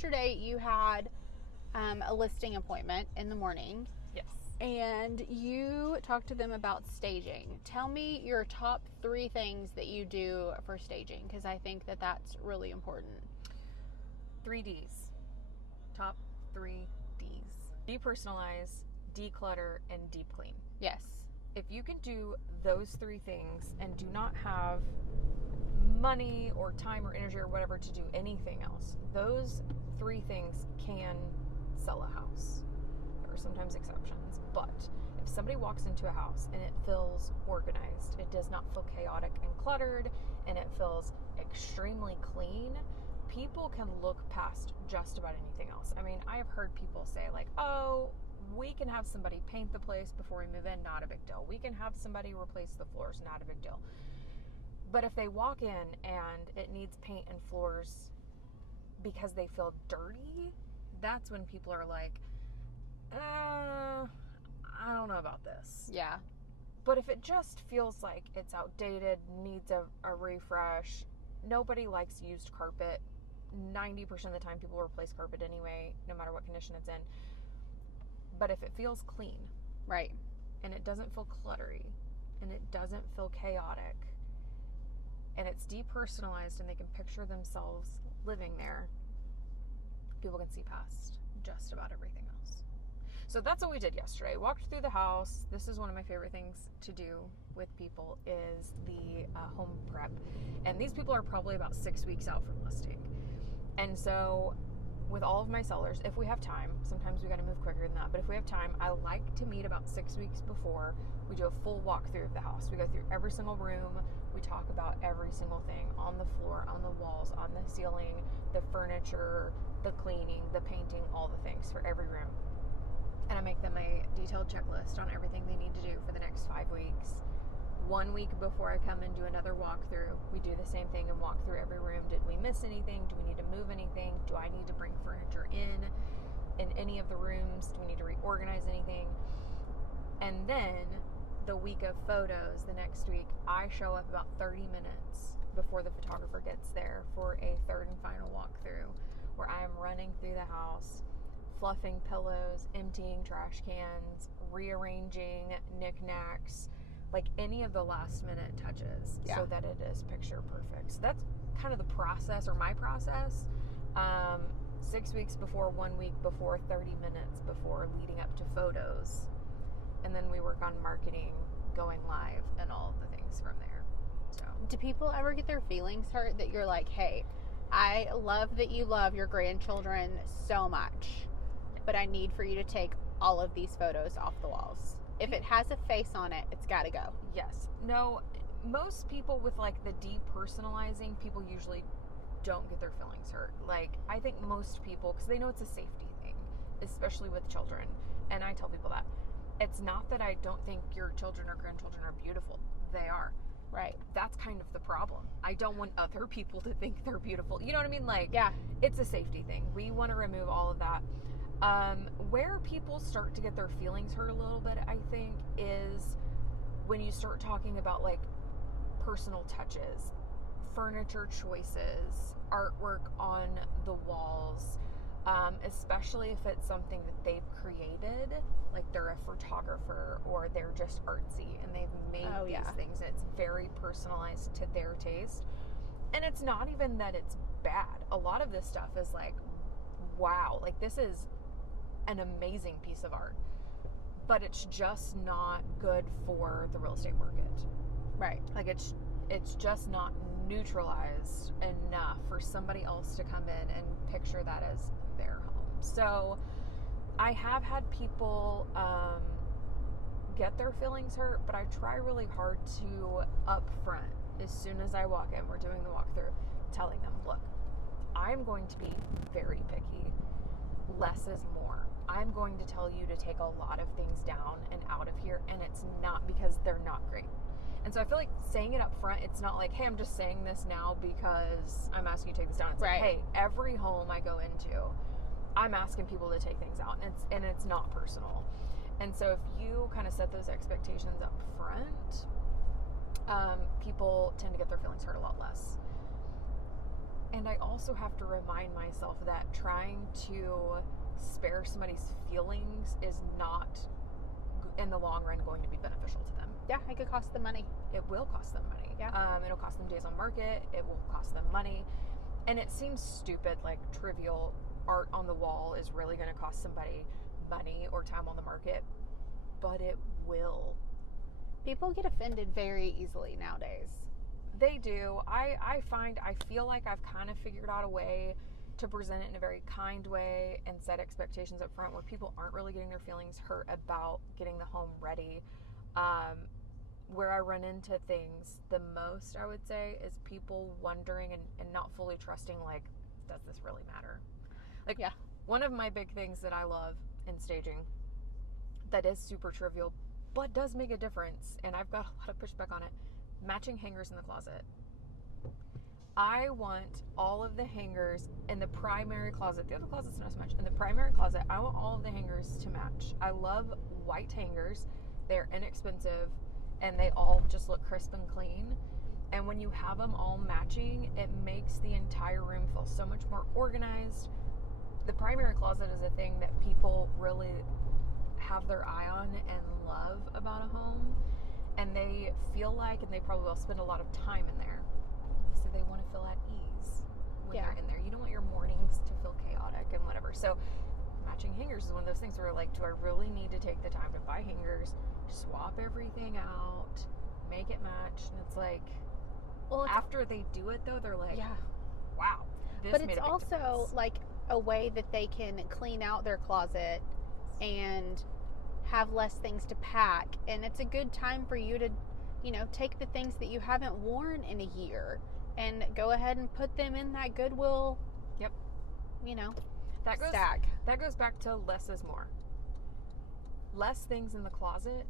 yesterday you had a listing appointment in the morning. Yes. And you talked to them about staging. Tell me your top 3 things that you do for staging, because I think that that's really important. 3 Ds. Top 3 Ds. Depersonalize, declutter, and deep clean. Yes. If you can do those 3 things and do not have money or time or energy or whatever to do anything else, those 3 things can sell a house. There are sometimes exceptions, but if somebody walks into a house and it feels organized, it does not feel chaotic and cluttered, and it feels extremely clean, people can look past just about anything else. I mean, I have heard people say like, oh, we can have somebody paint the place before we move in, not a big deal. We can have somebody replace the floors, not a big deal. But if they walk in and it needs paint and floors because they feel dirty, that's when people are like, I don't know about this. Yeah. But if it just feels like it's outdated, needs a refresh, nobody likes used carpet. 90% of the time people replace carpet anyway, no matter what condition it's in. But if it feels clean, right, and it doesn't feel cluttery, and it doesn't feel chaotic, and it's depersonalized and they can picture themselves living there, people can see past just about everything else. So that's what we did yesterday. Walked through the house. This is one of my favorite things to do with people is the home prep. And these people are probably about 6 weeks out from listing. And so with all of my sellers, if we have time, sometimes we got to move quicker than that, but if we have time, I like to meet about 6 weeks before. We do a full walkthrough of the house. We go through every single room. We talk about every single thing on the floor, on the walls, on the ceiling, the furniture, the cleaning, the painting, all the things for every room. And I make them a detailed checklist on everything they need to do for the next 5 weeks. 1 week before I come and do another walkthrough, we do the same thing and walk through every room. Did we miss anything? Do we need to move anything? Do I need to bring furniture in any of the rooms? Do we need to reorganize anything? And then the week of photos, the next week, I show up about 30 minutes before the photographer gets there for a third and final walkthrough where I am running through the house, fluffing pillows, emptying trash cans, rearranging knickknacks, like any of the last minute touches, so that it is picture perfect. So that's kind of the process, or my process. 6 weeks before, 1 week before, 30 minutes before, leading up to photos. And then we work on marketing, going live, and all of the things from there. So, do people ever get their feelings hurt that you're like, hey, I love that you love your grandchildren so much, but I need for you to take all of these photos off the walls? If it has a face on it, it's got to go. Yes. No, most people with like the depersonalizing, people usually don't get their feelings hurt. Like, I think most people, because they know it's a safety thing, especially with children. And I tell people that. It's not that I don't think your children or grandchildren are beautiful. They are. Right. That's kind of the problem. I don't want other people to think they're beautiful. You know what I mean? Like, yeah, it's a safety thing. We want to remove all of that. Where people start to get their feelings hurt a little bit, I think, is when you start talking about like personal touches, furniture choices, artwork on the walls, especially if it's something that they've created, like they're a photographer or they're just artsy and they've made these things. And it's very personalized to their taste. And it's not even that it's bad. A lot of this stuff is like, wow, like this is an amazing piece of art, but it's just not good for the real estate market. Right. Like it's just not neutralized enough for somebody else to come in and picture that as their home. So I have had people get their feelings hurt, but I try really hard to upfront, as soon as I walk in, we're doing the walkthrough, telling them, look, I'm going to be very picky. Less is more. I'm going to tell you to take a lot of things down and out of here, and it's not because they're not great. And so I feel like saying it up front, it's not like, hey, I'm just saying this now because I'm asking you to take this down. It's like, hey, every home I go into, I'm asking people to take things out, and it's not personal. And so if you kind of set those expectations up front, people tend to get their feelings hurt a lot less. And I also have to remind myself that trying to spare somebody's feelings is not, in the long run, going to be beneficial to them. Yeah, it could cost them money. It will cost them money. Yeah. It'll cost them days on market. It will cost them money. And it seems stupid, like trivial art on the wall is really going to cost somebody money or time on the market, but it will. People get offended very easily nowadays. They do. I feel like I've kind of figured out a way to present it in a very kind way and set expectations up front where people aren't really getting their feelings hurt about getting the home ready. Where I run into things the most, I would say, is people wondering and not fully trusting, like, does this really matter? Like, yeah. One of my big things that I love in staging that is super trivial but does make a difference, and I've got a lot of pushback on it, matching hangers in the closet. I want all of the hangers in the primary closet. The other closet's not so much. In the primary closet, I want all of the hangers to match. I love white hangers. They're inexpensive, and they all just look crisp and clean. And when you have them all matching, it makes the entire room feel so much more organized. The primary closet is a thing that people really have their eye on and love about a home. And they feel like, and they probably will spend a lot of time in there. So they want to feel at ease when you're in there. You don't want your mornings to feel chaotic and whatever. So matching hangers is one of those things where, like, do I really need to take the time to buy hangers, swap everything out, make it match? And it's like, well, after they do it, though, they're like, wow, this but made it's a big also difference. like a way that they can clean out their closet and have less things to pack. And it's a good time for you to, take the things that you haven't worn in a year and go ahead and put them in that Goodwill. Yep. Stack. That goes back to less is more. Less things in the closet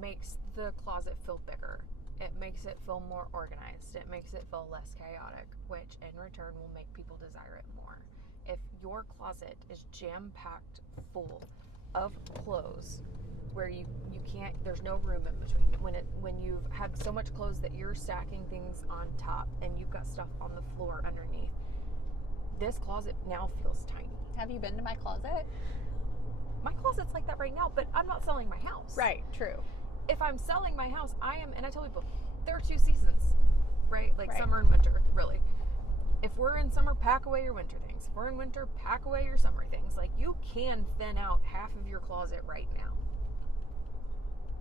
makes the closet feel bigger. It makes it feel more organized. It makes it feel less chaotic, which in return will make people desire it more. If your closet is jam-packed full of clothes where you can't, there's no room in between, when you've had so much clothes that you're stacking things on top and you've got stuff on the floor underneath, this closet now feels tiny. Have you been to my closet? My closet's like that right now, but I'm not selling my house. Right, true. If I'm selling my house, and I tell people, there are 2 seasons, right? Like summer and winter, really. If we're in summer, pack away your winter things. If we're in winter, pack away your summer things. Like, you can thin out half of your closet right now.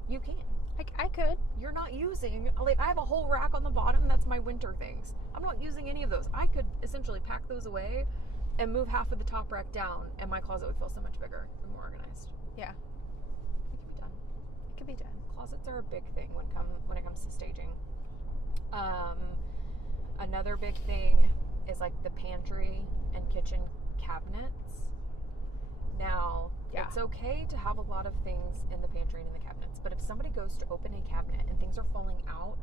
You can. I could. You're not using, like, I have a whole rack on the bottom that's my winter things. I'm not using any of those. I could essentially pack those away and move half of the top rack down, and my closet would feel so much bigger and more organized. Yeah. It could be done. It could be done. Closets are a big thing when it comes to staging. Another big thing is like the pantry and kitchen cabinets. Now, it's okay to have a lot of things in the pantry and in the cabinets, but if somebody goes to open a cabinet and things are falling out,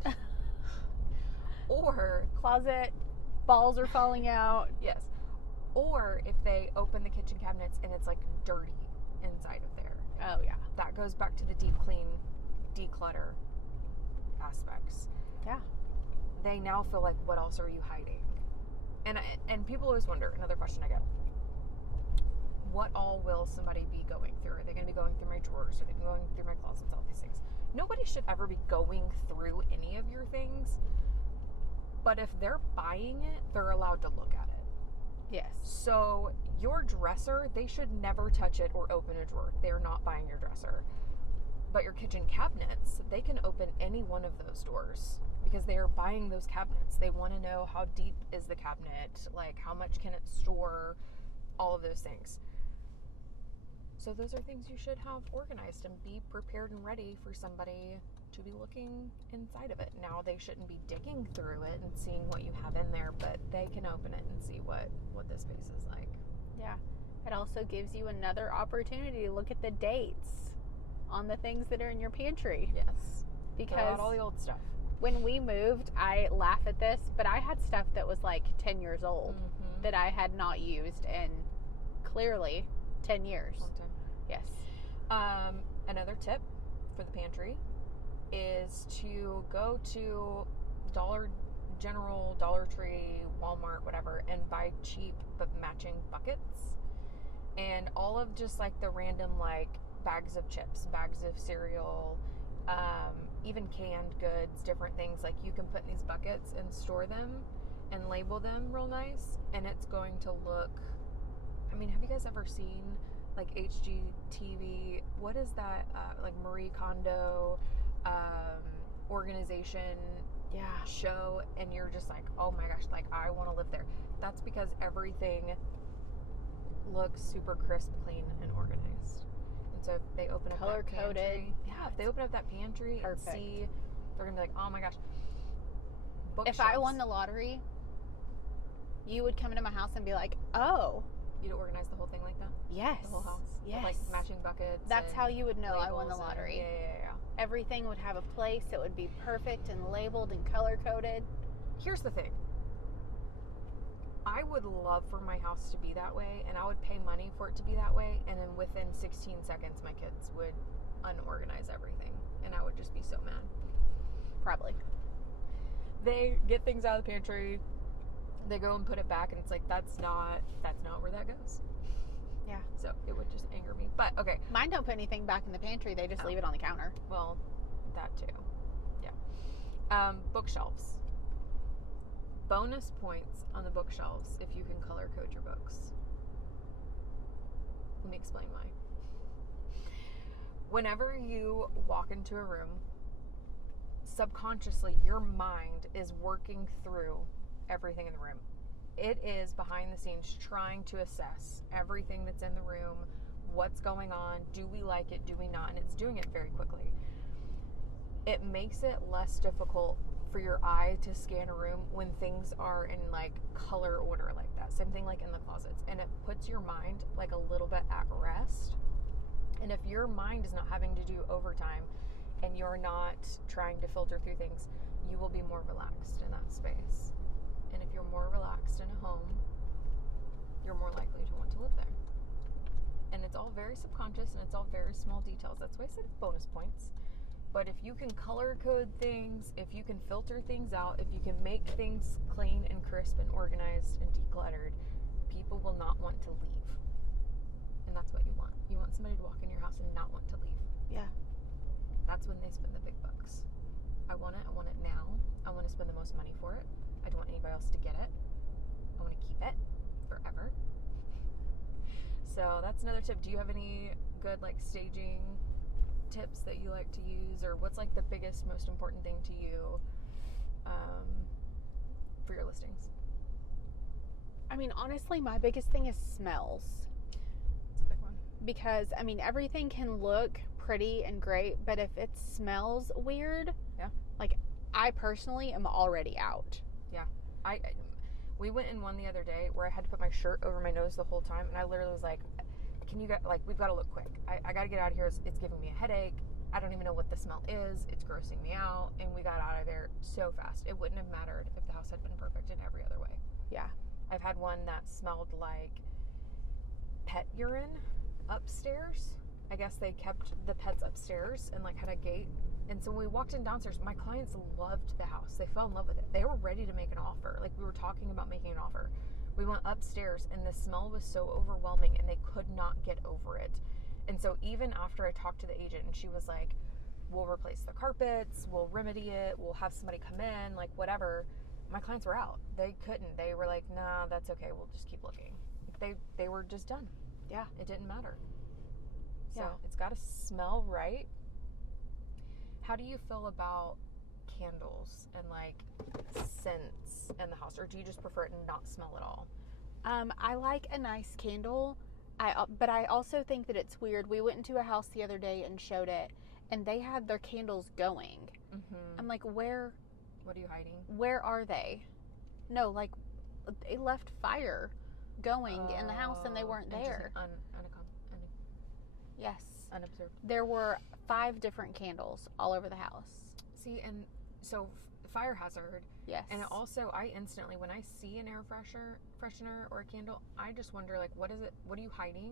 or closet balls are falling out. Yes. Or if they open the kitchen cabinets and it's like dirty inside of there. Oh yeah. That goes back to the deep clean, declutter aspects. Yeah. They now feel like, what else are you hiding? And people always wonder, another question I get, what all will somebody be going through? Are they going to be going through my drawers? Are they going through my closets? All these things. Nobody should ever be going through any of your things. But if they're buying it, they're allowed to look at it. Yes. So your dresser, they should never touch it or open a drawer. They're not buying your dresser. But your kitchen cabinets, they can open any one of those doors because they are buying those cabinets. They want to know how deep is the cabinet, like how much can it store, all of those things. So those are things you should have organized and be prepared and ready for somebody to be looking inside of it. Now, they shouldn't be digging through it and seeing what you have in there, but they can open it and see what the space is like. Yeah. It also gives you another opportunity to look at the dates on the things that are in your pantry. Yes. Because all the old stuff. When we moved, I laugh at this, but I had stuff that was like 10 years old that I had not used in clearly 10 years. Long time. Yes. Another tip for the pantry is to go to General, Dollar Tree, Walmart, whatever, and buy cheap but matching buckets. And all of just like the random like bags of chips, bags of cereal, even canned goods, different things. Like you can put in these buckets and store them and label them real nice, and it's going to look, I mean, have you guys ever seen like HGTV? What is that? Like Marie Kondo organization show, and you're just like, oh my gosh, like I want to live there. That's because everything looks super crisp, clean, and organized. And so if they open up color that coded, pantry, if they open up that pantry perfect. and see, they're gonna be like, oh my gosh. If I won the lottery, you would come into my house and be like, oh, you'd organize the whole thing like that? Yes. The whole house? Yes. With like matching buckets. That's how you would know I won the labels lottery. Yeah. Everything would have a place. It would be perfect and labeled and color coded. Here's the thing. I would love for my house to be that way, and I would pay money for it to be that way, and then within 16 seconds my kids would unorganize everything, and I would just be so mad. Probably. They get things out of the pantry, they go and put it back, and it's like, that's not where that goes. Yeah. So it would just anger me. But okay. Mine don't put anything back in the pantry. They just leave it on the counter. Well, that too. Yeah. Bookshelves. Bonus points on the bookshelves if you can color code your books. Let me explain why. Whenever you walk into a room, subconsciously your mind is working through everything in the room. It is behind the scenes trying to assess everything that's in the room, what's going on, do we like it, do we not, and it's doing it very quickly. It makes it less difficult for your eye to scan a room when things are in like color order like that. Same thing like in the closets. And it puts your mind like a little bit at rest. And if your mind is not having to do overtime and you're not trying to filter through things, you will be more relaxed in that space. And if you're more relaxed in a home, you're more likely to want to live there. And it's all very subconscious and it's all very small details. That's why I said bonus points. But if you can color code things, if you can filter things out, if you can make things clean and crisp and organized and decluttered, people will not want to leave. And that's what you want. You want somebody to walk in your house and not want to leave. Yeah. That's when they spend the big bucks. I want it now. I want to spend the most money for it. I don't want anybody else to get it. I want to keep it forever. So that's another tip. Do you have any good like staging tips that you like to use, or what's like the biggest, most important thing to you for your listings? I mean, honestly, my biggest thing is smells. It's a big one. Because, I mean, everything can look pretty and great, but if it smells weird, like I personally am already out. Yeah. We went in one the other day where I had to put my shirt over my nose the whole time, and I literally was like, can you get, like, we've got to look quick. I got to get out of here. It's giving me a headache. I don't even know what the smell is. It's grossing me out. And we got out of there so fast. It wouldn't have mattered if the house had been perfect in every other way. Yeah. I've had one that smelled like pet urine upstairs. I guess they kept the pets upstairs and like had a gate. And so when we walked in downstairs, my clients loved the house. They fell in love with it. They were ready to make an offer. Like we were talking about making an offer. We went upstairs and the smell was so overwhelming and they could not get over it. And so even after I talked to the agent and she was like, we'll replace the carpets, we'll remedy it, we'll have somebody come in, like whatever, my clients were out. They couldn't. They were like, nah, that's okay. We'll just keep looking. They were just done. Yeah. It didn't matter. So Yeah. it's got to smell right. How do you feel about candles and like scents in the house, or do you just prefer it and not smell at all? I like a nice candle. But I also think that it's weird. We went into a house the other day and showed it, and they had their candles going. Mm-hmm. I'm like, where? What are you hiding? Where are they? No, like they left fire going in the house, and they weren't there. Yes. Unobserved. There were 5 different candles all over the house. See, and so fire hazard. Yes. And also, I instantly, when I see an air freshener or a candle, I just wonder, like, what is it? What are you hiding?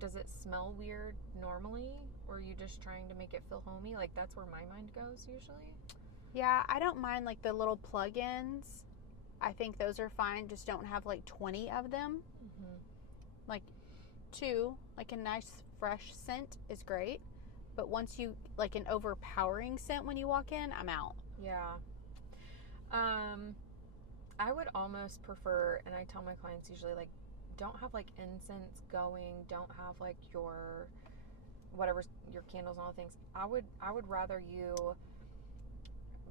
Does it smell weird normally? Or are you just trying to make it feel homey? Like, that's where my mind goes usually. Yeah, I don't mind like the little plug-ins. I think those are fine. Just don't have like 20 of them. Mm-hmm. Like 2, like a nice fresh scent is great. But once you like an overpowering scent when you walk in, I'm out. Yeah. I would almost prefer, and I tell my clients usually, like, don't have like incense going, don't have like your whatever, your candles and all the things. I would rather you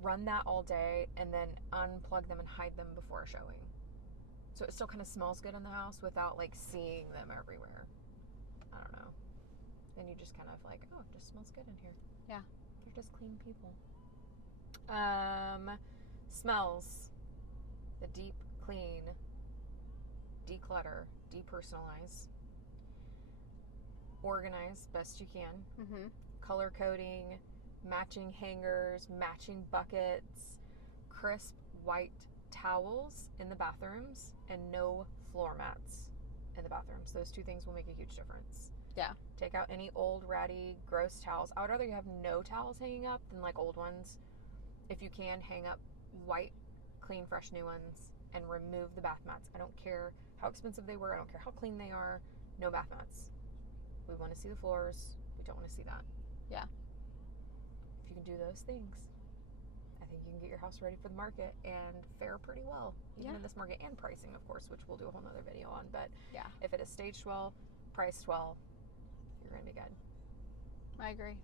run that all day and then unplug them and hide them before a showing. So it still kind of smells good in the house without like seeing them everywhere. I don't know. Then you just kind of like, oh, it just smells good in here. Yeah. They're just clean people. Smells. The deep clean, declutter, depersonalize, organize best you can, Mm-hmm. color coding, matching hangers, matching buckets, crisp white towels in the bathrooms, and no floor mats in the bathrooms. Those 2 things will make a huge difference. Yeah. Take out any old, ratty, gross towels. I would rather you have no towels hanging up than like old ones. If you can, hang up white, clean, fresh new ones and remove the bath mats. I don't care how expensive they were. I don't care how clean they are. No bath mats. We want to see the floors. We don't want to see that. Yeah. If you can do those things, I think you can get your house ready for the market and fare pretty well, even in this market, and pricing, of course, which we'll do a whole nother video on. But yeah, if it is staged well, priced well, you're going to be good. I agree.